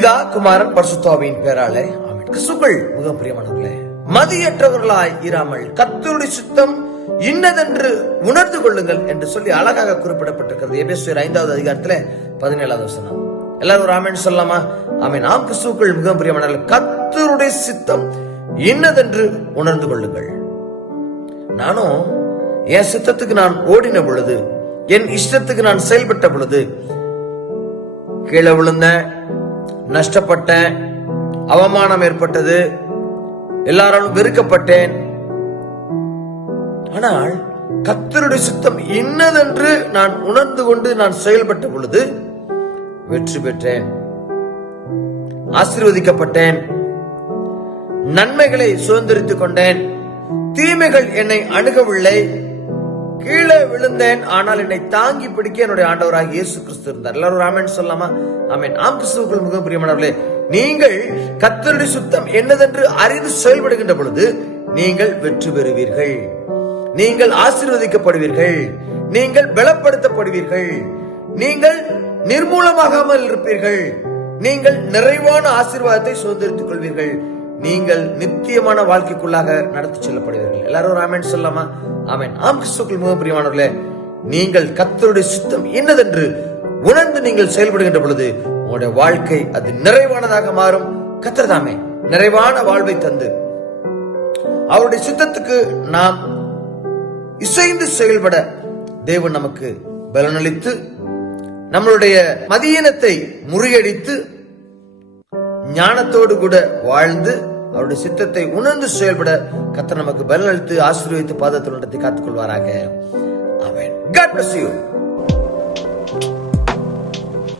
பிதா குமாரன் பரிசுத்தாவியின் பேராலே ஆமென். கிறிஸ்துவுக்குள் மிகவும் பிரியமானவர்களே, மதியற்றவர்களாய் இராமல் கர்த்தருடைய சித்தம் இன்னதென்று உணர்ந்து கொள்ளுங்கள் என்று சொல்லி அழகாக குறிப்பிடப்பட்டிருக்கிறது. எபேசியர் 5வது அதிகாரத்துல 17வது வசனம். எல்லாரும் ஒரு ஆமென் சொல்லலாமா? ஆமென். ஆம், கிறிஸ்துவுக்குள் மிகவும் பிரியமானவர்களே, கர்த்தருடைய சித்தம் இன்னதென்று உணர்ந்து கொள்ளுங்கள். நானும் என் சித்தத்துக்கு நான் ஓடின பொழுது, என் இஷ்டத்துக்கு நான் செயல்பட்ட பொழுது கீழே விழுந்தேன், நஷ்டப்பட்டேன், அவமானம் ஏற்பட்டது, எல்லாராலும் வெறுக்கப்பட்டேன். ஆனால் கர்த்தருடைய சித்தம் இன்னதென்று நான் உணர்ந்து கொண்டு நான் செயல்பட்ட பொழுது வெற்றி பெற்றேன், ஆசீர்வதிக்கப்பட்டேன், நன்மைகளை சுதந்திரித்துக் கொண்டேன், தீமைகள் என்னை அணுகவில்லை. கீழே விழுந்தேன், ஆனால் என்னை தாங்கி பிடிக்க என்னுடைய ஆண்டவராக இயேசு கிறிஸ்து இருந்தார். எல்லாரும் ஆமென் சொல்லலாமா? ஆமென். ஆம், கிறிஸ்துவுக்குள் மிகவும் பிரியமானவர்களே, நீங்கள் கர்த்தருடைய சுத்தம் என்னதென்று அறிந்து செயல்படுகின்ற பொழுது நீங்கள் வெற்றி பெறுவீர்கள், நீங்கள் ஆசீர்வதிக்கப்படுவீர்கள், நீங்கள் பலப்படுத்தப்படுவீர்கள், நீங்கள் நிர்மூலமாகாமல் இருப்பீர்கள், நீங்கள் நிறைவான ஆசீர்வாதத்தை சுதந்திரித்துக் கொள்வீர்கள், நீங்கள் நித்தியமான வாழ்க்கைக்குள்ளாக நடத்தி செல்லப்படுவீர்கள். எல்லாரும் ஆமென் சொல்லலாமா? ஆமென். ஆம், கிறிஸ்துவுக்குள் மிகவும் பிரியமானவர்களே, நீங்கள் கர்த்தருடைய சித்தம் என்னதென்று உணர்ந்து நீங்கள் செயல்படுகின்ற பொழுது உங்களுடைய வாழ்க்கை அது நிறைவானதாக மாறும். கர்த்தர் தாமே நிறைவான வாழ்வை தந்து அவருடைய சித்தத்துக்கு நாம் இசைந்து செயல்பட தேவன் நமக்கு பலனளித்து நம்மளுடைய மதியீனத்தை முறியடித்து ஞானத்தோடு கூட வாழ்ந்து அவருடைய சித்தத்தை உணர்ந்து செயல்பட கர்த்தர் நமக்கு பலனளித்து ஆசீர்வதித்து பாதத்தில் நடத்தி காத்துக் கொள்வாராக. ஆமென். God bless you.